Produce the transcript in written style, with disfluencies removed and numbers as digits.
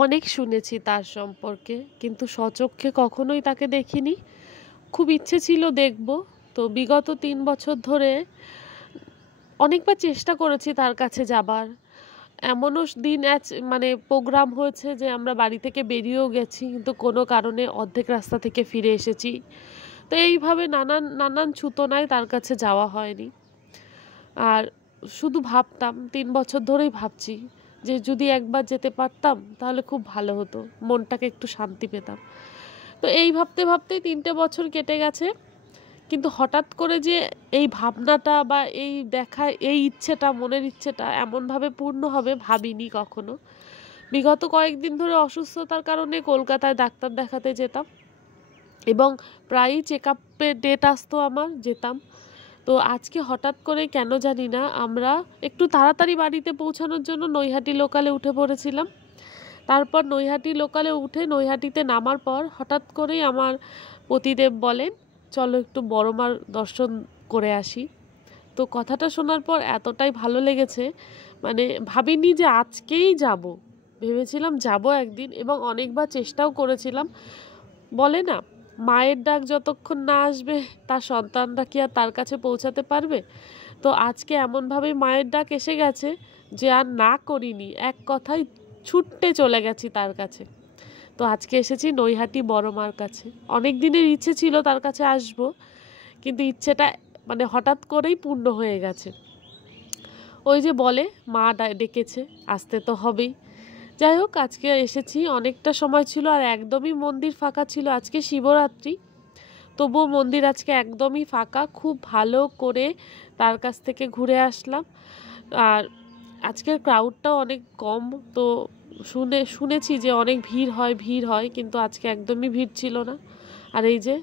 অনেক শুনেছি তার সম্পর্কে, কিন্তু স্বচক্ষে কখনোই তাকে দেখিনি। খুব ইচ্ছে ছিল দেখব। তো বিগত ৩ বছর ধরে অনেকবার চেষ্টা করেছি তার কাছে যাবার। এমনও দিন মানে প্রোগ্রাম হয়েছে যে আমরা বাড়ি থেকে বেরিয়েও গেছি, কিন্তু কোনো কারণে অর্ধেক রাস্তা থেকে ফিরে এসেছি। তো এইভাবে নানান নানান ছুতোনায় তার কাছে যাওয়া হয়নি। আর শুধু ভাবতাম, ৩ বছর ধরেই ভাবছি যে যদি একবার যেতে পারতাম তাহলে খুব ভালো হতো, মনটাকে একটু শান্তি পেতাম। তো এই ভাবতে ভাবতেই ৩টে বছর কেটে গেছে। কিন্তু হঠাৎ করে যে এই ভাবনাটা বা এই দেখা, এই ইচ্ছেটা, মনের ইচ্ছেটা এমনভাবে পূর্ণ হবে ভাবিনি কখনো। বিগত কয়েকদিন ধরে অসুস্থতার কারণে কলকাতায় ডাক্তার দেখাতে যেতাম এবং প্রায়ই চেক আপের ডেট আসতো আমার, যেতাম। তো আজকে হঠাৎ করে কেন জানি না আমরা একটু তাড়াতাড়ি বাড়িতে পৌঁছানোর জন্য নৈহাটি লোকালে উঠে পড়েছিলাম। তারপর নৈহাটি লোকালে উঠে নৈহাটিতে নামার পর হঠাৎ করেই আমার পতিদেব বলেন, চলো একটু বড় মার দর্শন করে আসি। তো কথাটা শোনার পর এতটাই ভালো লেগেছে, মানে ভাবিনি যে আজকেই যাব। ভেবেছিলাম যাব একদিন এবং অনেকবার চেষ্টাও করেছিলাম। বলে না, মায়ের ডাক যতক্ষণ না আসবে তার সন্তানরা কি আর তার কাছে পৌঁছাতে পারবে। তো আজকে এমনভাবেই মায়ের ডাক এসে গেছে যে আর না করিনি, এক কথায় ছুটতে চলে গেছি তার কাছে। তো আজকে এসেছি নৈহাটি বড় মার কাছে। অনেক দিনের ইচ্ছে ছিল তার কাছে আসব, কিন্তু ইচ্ছেটা মানে হঠাৎ করেই পূর্ণ হয়ে গেছে। ওই যে বলে মা ডেকেছে, আসতে তো হবেই। যাই হোক, আজকে এসেছি, অনেকটা সময় ছিল আর একদমই মন্দির ফাঁকা ছিল। আজকে শিবরাত্রি, তবুও মন্দির আজকে একদমই ফাঁকা। খুব ভালো করে তার কাছ থেকে ঘুরে আসলাম। আর আজকের ক্রাউডটাও অনেক কম। তো শুনেছি যে অনেক ভিড় হয়, কিন্তু আজকে একদমই ভিড় ছিল না। আর এই যে